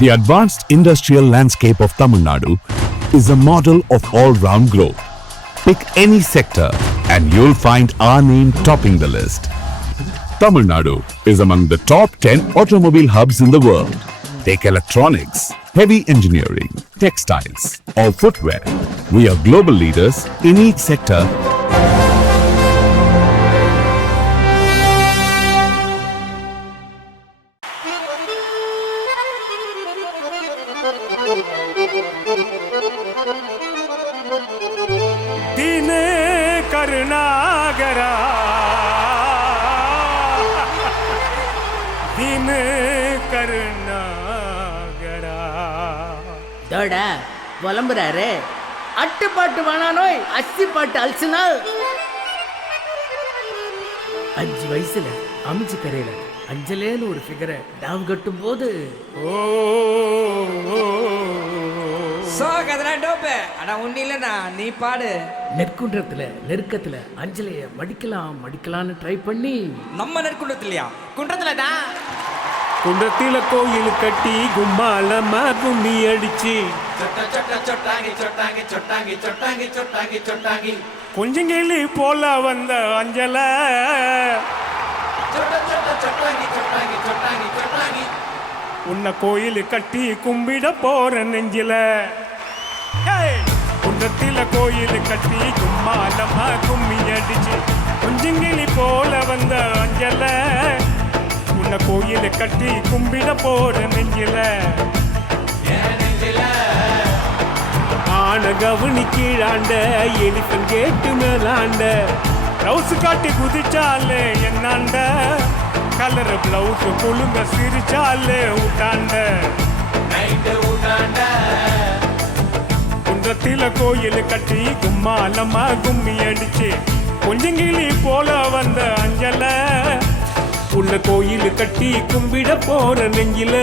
The advanced industrial landscape of Tamil Nadu is a model of all-round growth. Pick any sector and you'll find our name topping the list. Tamil Nadu is among the top 10 automobile hubs in the world. Take electronics, heavy engineering, textiles, or footwear. We are global leaders in each sector. दिन करुणागरा दिन करुणागरा தோடா புலம்புறாரு. அட்டுப்பாட்டு வேணானோய், அசி பாட்டு அல்சினால். 5 வயசுல அமிச்சு கரையில அஞ்சலேன்னு ஒரு ஃபிகரை டாவு கட்டும் போது நீ பாடு. நெற்குன்றத்துல நெருக்கத்துல அஞ்சலைய மடிக்கலாம்னு ட்ரை பண்ணி நம்ம நெற்குன்றத்திலயா? குன்றத்துல தான். குன்றத்தில கோயில் கட்டி கும்மாலமா கும்மி அடிச்சு கொஞ்சங்கிளி போல வந்த அஞ்சல உன்னை கோயில் கட்டி கும்பிட போற நெஞ்சில. குன்றத்தில கோயில் கட்டி கும்மாலமா கும்மி அடிச்சு கொஞ்சங்கிளி போல வந்த அஞ்சல உன்னை கோயில் கட்டி கும்பிட போற நெஞ்சில. ஆன கவனி கீழாண்ட எலிஃபன் கேட்டு மேலாண்ட ரவுசு காட்டி குதிச்சாலே என்னாண்ட கலர் பிளவுஸ் குழுங்க சிரிச்சாலே ஊட்டாண்ட குன்றத்தில கோயில் கட்டி கும்மாலமா கும்மி அடிச்சு கொஞ்சங்கிளி போல வந்த அஞ்சல உன்னை கோயில் கட்டி கும்பிட போற நெஞ்சில.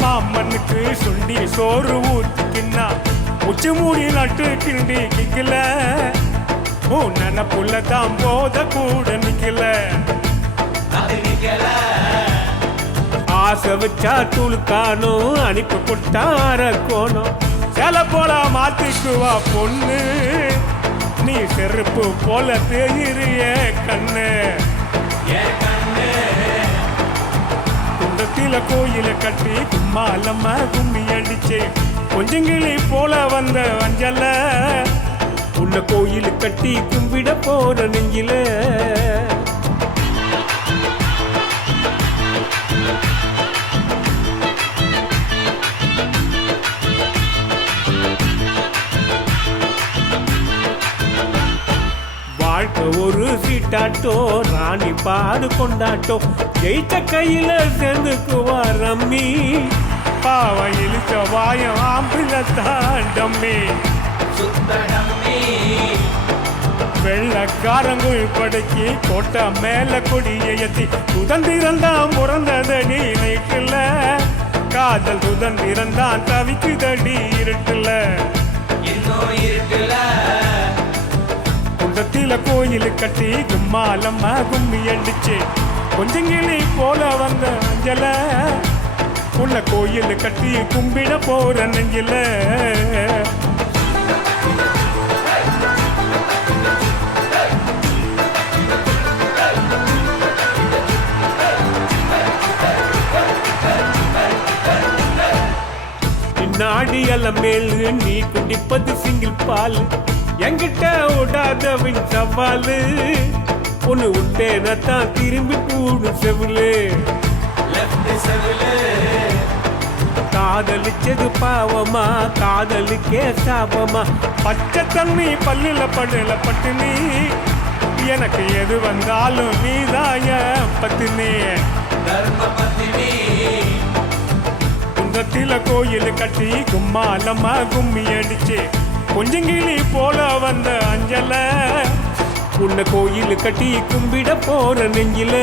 மாமனுக்கு சுண்டி சோறு ஊத்திக்கின்னா உச்சி மூடி நட்டு கிண்டி கிக்கல நினப்புள்ள தான் போத கூட நிக்கல. ஆசை வச்சா துளுக்கானும் அனுப்பி கொட்டார கோணும் சில போல மாத்திக்குவா பொண்ணு நீ செருப்பு போல தெரியுறிய கண்ணு. குன்றத்தில கோயில கட்டி கும்மாலம்மா கும்மி அடிச்சு கொஞ்சங்கிளி போல வந்த அஞ்சல உன்னை கோயில் கட்டி கும்பிட போற நெஞ்சில. வாழ்க்கை ஒரு சீட்டாட்டோ ராணி பாடு கொண்டாட்டோ ஜெயிச்ச கையில சேர்ந்துக்குவா ரம்மி பாவ இழுச்ச வாயம் ஆம்பிளத்தான் டம்மி. வெள்ளக்காரங்குள் படைக்கி கோட்டை மேல கொடியை ஏத்தி சுதந்திரம் தான் பிறந்ததடி நைட்டுல காதல் சுதந்திரம் தான் தவிக்குதடி இருட்டுல. குன்றத்தில கோயில் கட்டி கும்மாலம்மா கும்மி அடிச்சு கொஞ்சங்கிளி போல வந்த அஞ்சல உன்னை கோயில் கட்டி கும்பிட போற நெஞ்சில. நாடி அல மேலு நீ குடிப்பது சிங்கிள் பால் என்கிட்ட ஓடாதவின் சவாலு ஒன்னு விட்டேனத்தான் திரும்பி கூடு செவிலு. காதலிச்சது பாவமா காதலுக்கே சாபமா பச்சை தண்ணி பல்லுல படல பட்டுனி எனக்கு எது வந்தாலும் நீதாய பத்தினி. குன்றத்தில கோயில் கட்டி கும்மாலம்மா கும்மி அடிச்சு கொஞ்சங்கிளி போல வந்த அஞ்சல உன்னை கோயில் கட்டி கும்பிட போற நெஞ்சில